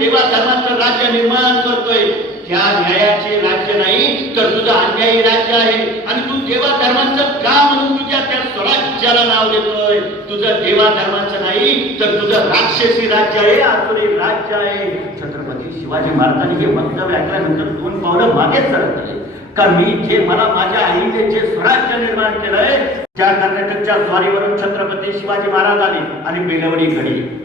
तेव्हा धर्माचं राज्य निर्माण करतोय त्या न्यायाचे राज्य नाही तर तुझं अन्यायी राज्य आहे. आणि तू देवा धर्माचं का म्हणून तुझ्या त्या स्वराज्याला नाव देतोय? तुझं देवा धर्माचं नाही तर तुझं राक्षसी राज्य आहे आसुरी राज्य आहे. छत्रपती शिवाजी महाराजांनी हे वक्तव्य ऐकल्यानंतर दोन पावलं मागेच सरकले. का मी जे मला माझ्या आईने जे स्वराज्य निर्माण केलंय त्या कर्नाटकच्या स्वारीवरून छत्रपती शिवाजी महाराज आले आणि बेलवडी घडी.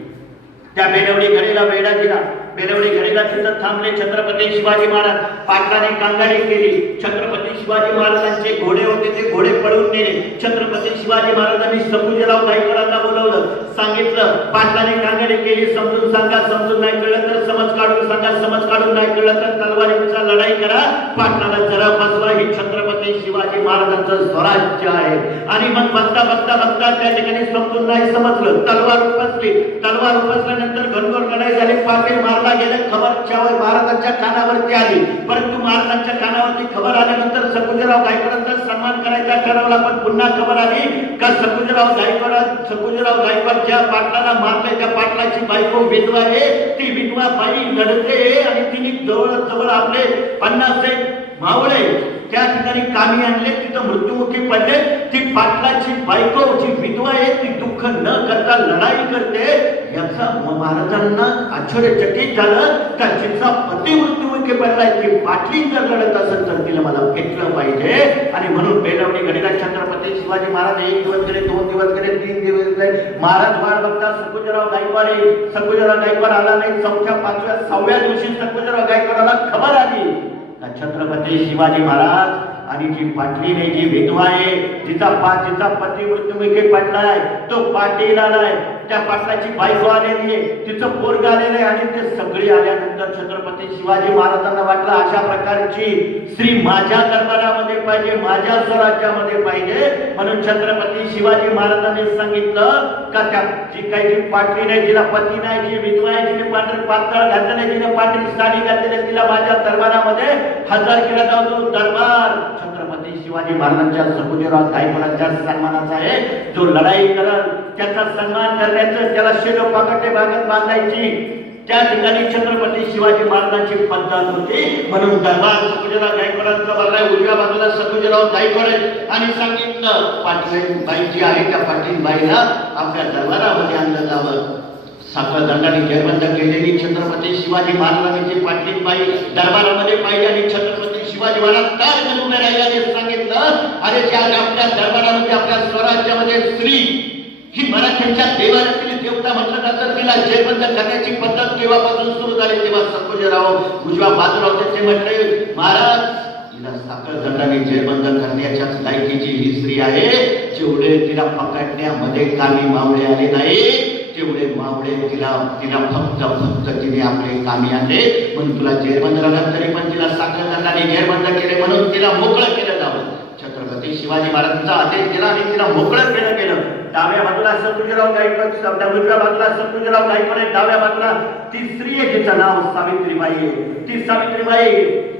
त्या बेलवडी घडीला वेढा दिला. बेलवडी घडीला तिथं थांबले छत्रपती शिवाजी महाराज. पाटलाने कांगाडी केली. छत्रपती शिवाजी महाराजांचे घोडे होते ते घोडे पळून नेले. छत्रपती शिवाजी महाराजांनी समुजराव गायकवाडांना बोलवलं. सांगितलं. पाटलाने कांगडे केली समजून सांगा समजून नाही कळलं तर समज काढून सांगा समज काढून नाही कळलं तर तलवारीचा लढाई करा. पाटलाला जरा बसवा ही छत्रपती शिवाजी महाराजांचं स्वराज्य आहे. आणि मग बघता बघता बघता त्या ठिकाणी समजून नाही समजलं. तलवार उपसली. तलवार उपसल्यानंतर घनघोर लढाई झाली. पाटील मारला गेलं खबर चावल महाराजांच्या कानावरती आली. परंतु महाराजांच्या कानावरती खबर आल्यानंतर सकुजराव गायकवाडांचा सन्मान करायचा ठरवला पण पुन्हा खबर आली. का सकुजराव गायकवाड सकुजराव गायकवाड ज्या पाटलाला मारले त्या पाटलाची बायको विधवा आहे ती विधवा बाई लढते आणि तिने जवळ जवळ आपले पन्नास एक मावळे त्या ठिकाणी कामी आणले तिथं मृत्युमुखी पडले ती पाटलाची बायको जी विधवा आहे ती दुःख न करता लढाई करते. याचा महाराजांना आश्चर्यचकित झालं. तर जिचा पती मृत्युमुखी पडलाय ती पाटली जर लढत असेल तर तिला मला भेटलं पाहिजे. आणि म्हणून बेलवणी गणिता छत्रपती शिवाजी महाराज एक दिवस गेले दोन दिवस गेले तीन दिवस गेले. महाराज वाट बघता सकुजराव गायकवाड आहे. सकुजराव गायकवाड आला नाही चौथ्या पाचव्या सहाव्या दिवशी सकुजराव गायकवाडाला खबर आली. छत्रपती शिवाजी महाराज आणि जी पाटलीने जी विधवा आहे जिचा पा जिचा पती मृत्युमुखी पडलाय तो पाटील आलाय. त्या पाटलाची बायको आलेली आहे तिचं पोरग आलेलं आहे आणि ते सगळी आल्यानंतर छत्रपती शिवाजी महाराजांना वाटलं अशा प्रकारची स्त्री माझ्या दरबारामध्ये पाहिजे माझ्या स्वराज्यामध्ये पाहिजे. म्हणून छत्रपती शिवाजी महाराजांनी सांगितलं का त्या जी काही जी पाटली नाही जिला पती नाही जी विधवा आहे जिने पाटली पातळ घातलं नाही जिने पाटली साडी घातलेली तिला माझ्या दरबारामध्ये हजार केला जातो दरबार. छत्रपती शिवाजी महाराजांच्या सकुजराव गायकवाडांच्या सन्मानाचा आहे. जो लढाई करल त्याचा सन्मान करण्याचं त्याला शेलो पाकटे भागात बांधायची. त्या ठिकाणी छत्रपती शिवाजी महाराजांची पद्धत होती. म्हणून दरबार सकुजीराव गायकवाडांचा भरलाय. उजव्या बाजूला सकुजीराव गायकवाड आणि सांगितलं पाटील बाई जी आहे त्या पाटील बाईला आपल्या दरबारामध्ये आणलं जावं. साखर दंडाने जेरबंद केलेली छत्रपती शिवाजी महाराजांची पाटील बाई दरबारामध्ये पाहिजे आणि छत्रपती शिवाजी महाराज काय करून राहिला सांगितलं? अरे ज्या आपल्या दरबारामध्ये आपल्या स्वराज्यामध्ये स्त्री ही मराठ्यांच्या देवाऱ्यातील देवता म्हटलं जातं तिला जयबंद करण्याची पद्धत केव्हापासून सुरू झाली तेव्हा सकोजराव उजव्या बाजूराव त्याचे म्हटले महाराज तिला साखर दंडाने जयबंद करण्याच्याच लायकीची ही स्त्री आहे जेवढे तिला पकडण्यामध्ये कामी मावळे आले नाही तेवढे मावळे तिला तिला फक्त फक्त तिने आपले कामी आणले. म्हणून तुला जेरबंद राहणार तरी पण तिला साखर दंडाने जेरबंद केले म्हणून तिला मोकळं केलं छत्रपती शिवाजी महाराजांचा आदेश केला आणि तिला मोकळं केलं. गेलं डाव्या बाजूला सकुजराव गायकवाड उजव्या बाजूला सकुजराव गायकवाड आहे डाव्या बाजूला ती स्त्री आहे नाव सावित्रीबाई. आहे ती सावित्रीबाई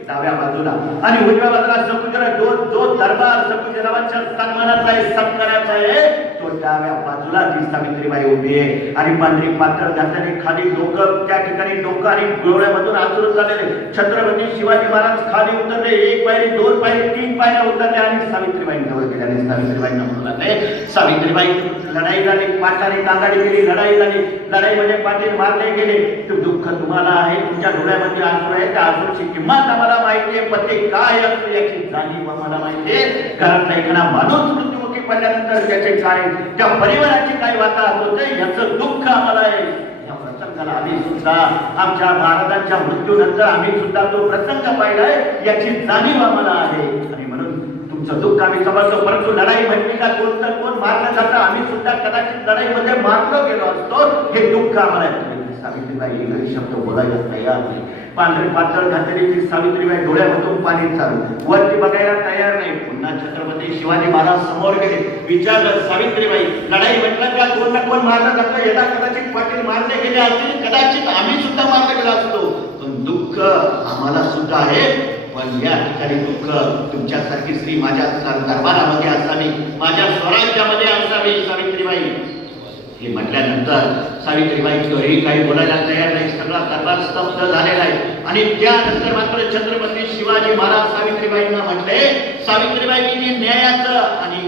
डाव्या बाजूला. आणि उजव्या बाजूला सकुजराव जो जो दरबार सकुजरावांच्या सन्मानाचा आहे सत्काराचा आहे. डाव्या बाजूला ती सावित्रीबाई उभी आहे आणि पांढरी पात्र घातल्याने खाली डोकं त्या ठिकाणी डोकं आणि डोळ्यामधून आसरून झालेले छत्रपती शिवाजी महाराज खाली उतरले एक पायरी दोन पायरी तीन पायऱ्या उतरल्या आणि सावित्रीबाई जवळ गेल्या आणि सावित्रीबाईंना म्हणू लागले सावित्रीबाई लढाई झाली पाठाने कांगाडी केली लढाई झाली लढाई म्हणजे पाटील मारले गेले. ते दुःख तुम्हाला आहे तुमच्या डोळ्यामध्ये आसूर आहे त्या आसूरची किंमत आम्हाला माहिती आहे पण काय असतो याची जाणीव आम्हाला माहिती आहे. कारण एखादा माणूस मृत्यू पडल्यानंतर त्याचे काय त्या परिवाराची काय वाताहत होते याचं दुःख आम्हाला आहे. या प्रसंगाला आम्ही सुद्धा आमच्या महाराजांच्या मृत्यूनंतर आम्ही सुद्धा तो प्रसंग पाहिलाय याची जाणीव आम्हाला आहे. आणि म्हणून तुमचं दुःख आम्ही समजतो. परंतु लढाई म्हटली का कोण तर कोण मारलं जातं. आम्ही सुद्धा कदाचित लढाईमध्ये मारलो गेलो असतो. हे दुःख आम्हाला आहे. सावित्रीबाई शब्द बोलायला तयार नाही. पांढरे पातळ घातलेली सावित्रीबाई डोळ्यामधून पाणी चालू. वरती बघायला तयार नाही. पुन्हा छत्रपती शिवाजी महाराज समोर गेले. विचारलं सावित्रीबाई लढाई म्हटलं का? कोण ना कोण मारलं जातं? याला कदाचित पाटील मारले गेले असतील कदाचित आम्ही सुद्धा मारले गेलो असतो. पण दुःख आम्हाला सुद्धा आहे. पण या ठिकाणी दुःख तुमच्यासारखी स्त्री माझ्या दरबारामध्ये असावी माझ्या स्वराज्यामध्ये असावी सावित्रीबाई. हे म्हटल्यानंतर सावित्रीबाई चोरी काही बोलायला तयार नाही. सगळा दरबार स्तब्ध झालेला आहे. आणि त्यानंतर मात्र छत्रपती शिवाजी महाराज सावित्रीबाईंना म्हटले सावित्रीबाई न्यायाचं आणि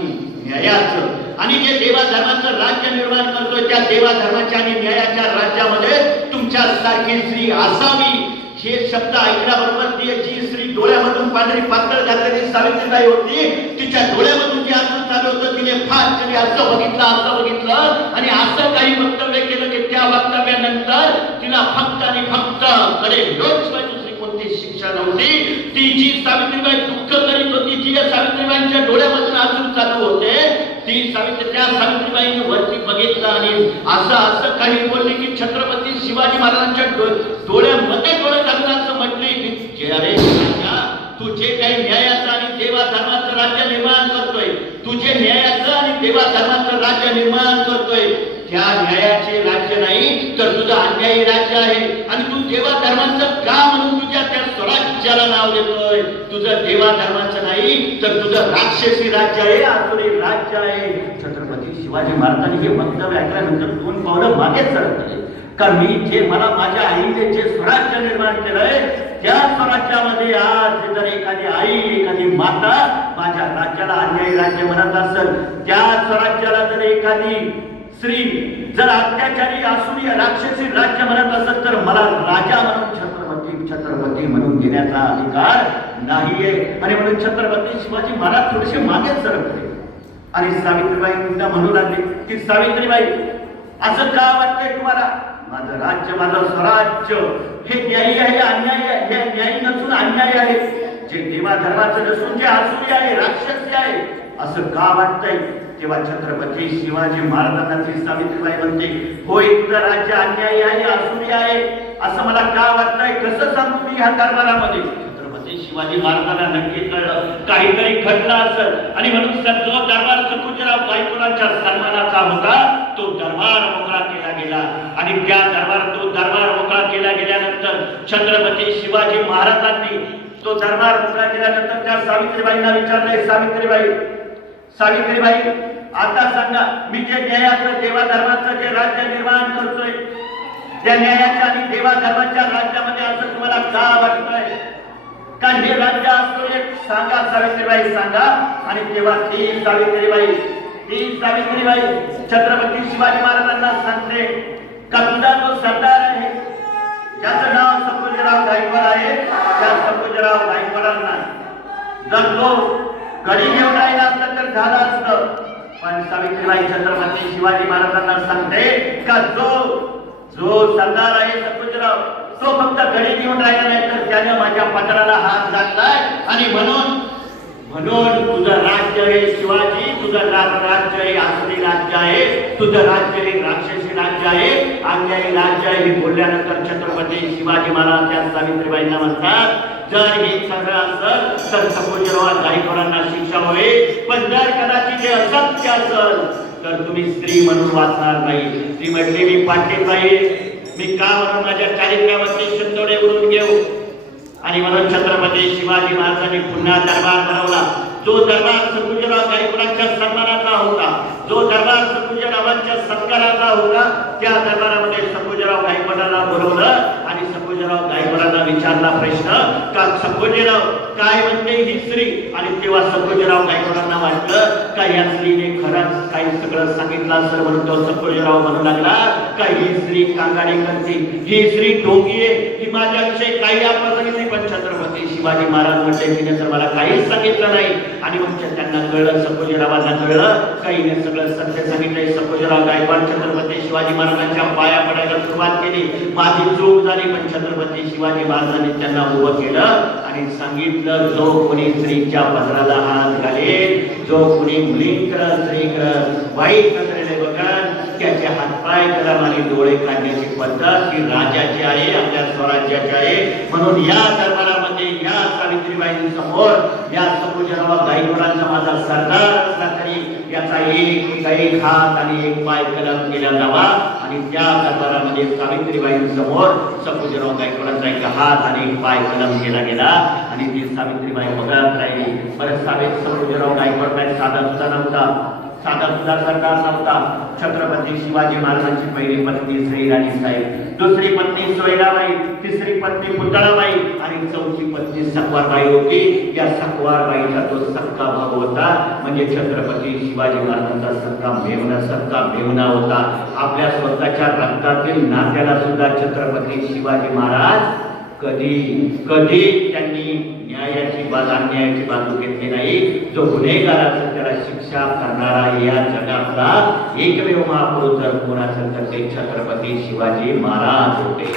न्यायाचं आणि जे देवा धर्माचं राज्य निर्माण करतोय त्या देवाधर्माच्या आणि न्यायाच्या राज्यामध्ये तुमच्या सारखी स्त्री असावी. हे शब्द ऐकल्याबरोबर ती जी स्त्री डोळ्यामधून पांढरी पातळ घातलेली सावित्रीबाई होती तिच्या डोळ्यामधून जे असं होतं तिने फार तिने असं बघितलं असं बघितलं आणि असं काही वक्तव्य केलं की त्या वक्तव्यानंतर तिला फक्त आणि फक्त कडे लोकशिवाय दुसरी कोणती शिक्षा नव्हती ती जी सावित्रीबाई दुःख करीत होती जी या सावित्रीबाईंच्या डोळ्यामधून अजून चालू होते ती सावित्री त्या सावित्रीबाईने वरती बघितलं आणि असं असं काही बोलली की छत्रपती शिवाजी महाराजांच्या डोळ्यामध्ये डोळे घालून असं म्हटली की अरे तू जे काही न्यायाचं आणि देवा धर्माचं राज्य निर्माण तुझे न्यायाचं आणि देवा धर्माचं राज्य निर्माण करतोय. त्या न्यायाचे राज्य नाही तर तुझं अन्यायी राज्य आहे. आणि तू देवा धर्माचं का म्हणून तुझ्या त्या स्वराज्याला नाव देतोय? तुझं देवा धर्माचं नाही तर तुझं राक्षसी राज्य आहे आसुरी राज्य आहे. छत्रपती शिवाजी महाराजांनी हे वक्तव्य ऐकल्यानंतर दोन पावलं मागेच सरकले. का मी जे मला माझ्या आईने जे स्वराज्य निर्माण केलंय त्या स्वराज्यामध्ये आज जर एखादी आई एखादी माता माझ्या राज्याला अन्यायी राज्य म्हणत असेल त्या स्वराज्याला जर एखादी स्त्री जर अत्याचारी आसुरी राक्षसी राज्य म्हणत असेल तर मला राजा म्हणून छत्रपती छत्रपती म्हणून घेण्याचा अधिकार नाहीये. आणि म्हणून छत्रपती शिवाजी महाराज थोडेसे मागे सरकले. आणि सावित्रीबाई म्हणू लागली की सावित्रीबाई असं का वाटतंय तुम्हाला? माझं राज्य माझं स्वराज्य. हे न्यायी आहे अन्यायी आहे. न्यायी नसून अन्याय आहे. जे देवा धर्माचं नसून जे आसुरी आहे राक्षसी आहे असं का वाटतंय? तेव्हा छत्रपती शिवाजी महाराजांना ती सावित्रीबाई म्हणते होय तुझं राज्य अन्यायी आहे आसुरी आहे. असं मला का वाटतंय? कसं सांगू मी ह्या कारभारामध्ये छत्रपती शिवाजी महाराजांना नक्की कळलं. काहीतरी घडलं असं. आणि म्हणून सर जो दरबार सकुजराव गायकवाडांच्या सन्मानाचा होता तो दरबार मोकळा केला गेला. आणि त्या दरबार तो दरबार मोकळा केला गेल्यानंतर छत्रपती शिवाजी महाराजांनी तो दरबार मोकळा केल्यानंतर त्या सावित्रीबाईंना विचारलंय सावित्रीबाई सावित्रीबाई आता सांगा मी जे न्यायाचं देवा धर्माचं जे राज्य निर्माण करतोय त्या न्यायाच्या आणि देवा धर्माच्या राज्यामध्ये असं तुम्हाला का वाटतंय? का हे राज्य असतो एक सांगा सावित्रीबाई सांगा. आणि तेव्हा ती सावित्रीबाई ती सावित्रीबाई. छत्रपती शिवाजी महाराजांना सांगते का तुझा जो सरदार आहे. ज्याचं नाव सपूजराव गायकवाड आहे त्या सपूजराव गायकवाडांना जर तो घडी घेऊन राहिला असता तर झालं असतं. पण सावित्रीबाई छत्रपती शिवाजी महाराजांना सांगते का जो जो सरदार आहे सपूजराव तो फक्त घरी घेऊन राहिला नाही तर त्याने माझ्या पत्राला हात घातलाय आणि म्हणून म्हणून तुझं राज्य हे शिवाजी तुझं रा- राज्य हे आसरी राज्य आहे तुझं राज्य हे राक्षसी राज्य आहे अन्यायी राज्य आहे हे बोलल्यानंतर छत्रपती शिवाजी महाराज त्या सावित्रीबाईंना म्हणतात जर हे सगळं असल तर सपोजराव गायकवाडांना शिक्षा होईल पण जर कदाचित हे असत्य असेल तर तुम्ही स्त्री म्हणून वाचणार नाही. ती म्हटली मी पाटील नाही मी का म्हणून माझ्या चारित्र्यावरती शिंतोडे उडून घेऊ? आणि म्हणून छत्रपती शिवाजी महाराजांनी पुन्हा दरबार भरवला. जो दरबार सकुजराव गायकवाडांच्या सन्मानाचा होता जो दरबार सकुजरावांच्या सत्काराचा होता त्या दरबारामध्ये सकुजराव गायकवाडांना बोलवलं आणि सकुजराव गायकवाडांना विचारला प्रश्न का सपोजीराव काय म्हणते ही स्त्री? आणि तेव्हा सकुजराव गायकवाडांना वाटलं? का या स्त्रीने खरंच काही सगळं सांगितलं असं म्हणून तो सकुजराव म्हणू लागला का ही स्त्री कांगाडी करते? ही स्त्री ढोंगी आहे. ही माझ्याविषयी काही आपण नाही पण छत्रपती शिवाजी महाराज म्हटले तिने तर मला काहीच सांगितलं नाही आणि मग त्यांना कळलं सपोजीरावांना कळलं काहीने सगळं सत्य सांगितलंय. सपोजीराव गायकवाड छत्रपती शिवाजी महाराजांच्या पाया पडायला सुरुवात केली. माझी चूक झाली पण छत्रपती शिवाजी महाराजांनी त्यांना उभं केलं आणि सांगितलं जो कोणी स्त्रीच्या पदराला हात घालेल जो कोणी मुलींकडं स्त्रीकडं वाईट नजरेने बघल त्याचे हातपाय कलम आणि डोळे काढण्याची पद्धत ही राजाची आहे आपल्या स्वराज्याची आहे. म्हणून या दरबारामध्ये समोर या समुद्रावा गायकवाडांचा माझा सरदार असला तरी याचा एक एक हात आणि एक पाय कलम केला जावा. आणि त्या दरबारामध्ये सावित्रीबाईंसमोर समोर गायकवाडांचा एक हात आणि एक पाय कलम केला गेला. आणि ती सावित्रीबाई बघत राहिली. परत सावित समुद्राव गायकवाड काय साधा सुद्धा नव्हता. साधा सुद्धा सरकार नव्हता छत्रपती शिवाजी महाराजांची पहिली पत्नी श्रीराणी साहेब दुसरी पत्नी सोयराबाई तिसरी पत्नी पुतळाबाई आणि चौथी पत्नी सकवारबाई होती. या सकवारबाईचा तो सक्का भाग होता म्हणजे छत्रपती शिवाजी महाराजांचा सक्का मेवना सक्का मेवना होता. आपल्या स्वतःच्या रक्तातील नात्याला सुद्धा छत्रपती शिवाजी महाराज कधी कधी त्यांनी न्यायाची बाजू अन्यायाची बाजू घेतली नाही. जो गुन्हेगाराचं त्याला शिक्षा करणारा या जगातला एकमेव महापुरुष जर कोण असेल तर ते छत्रपती शिवाजी महाराज होते.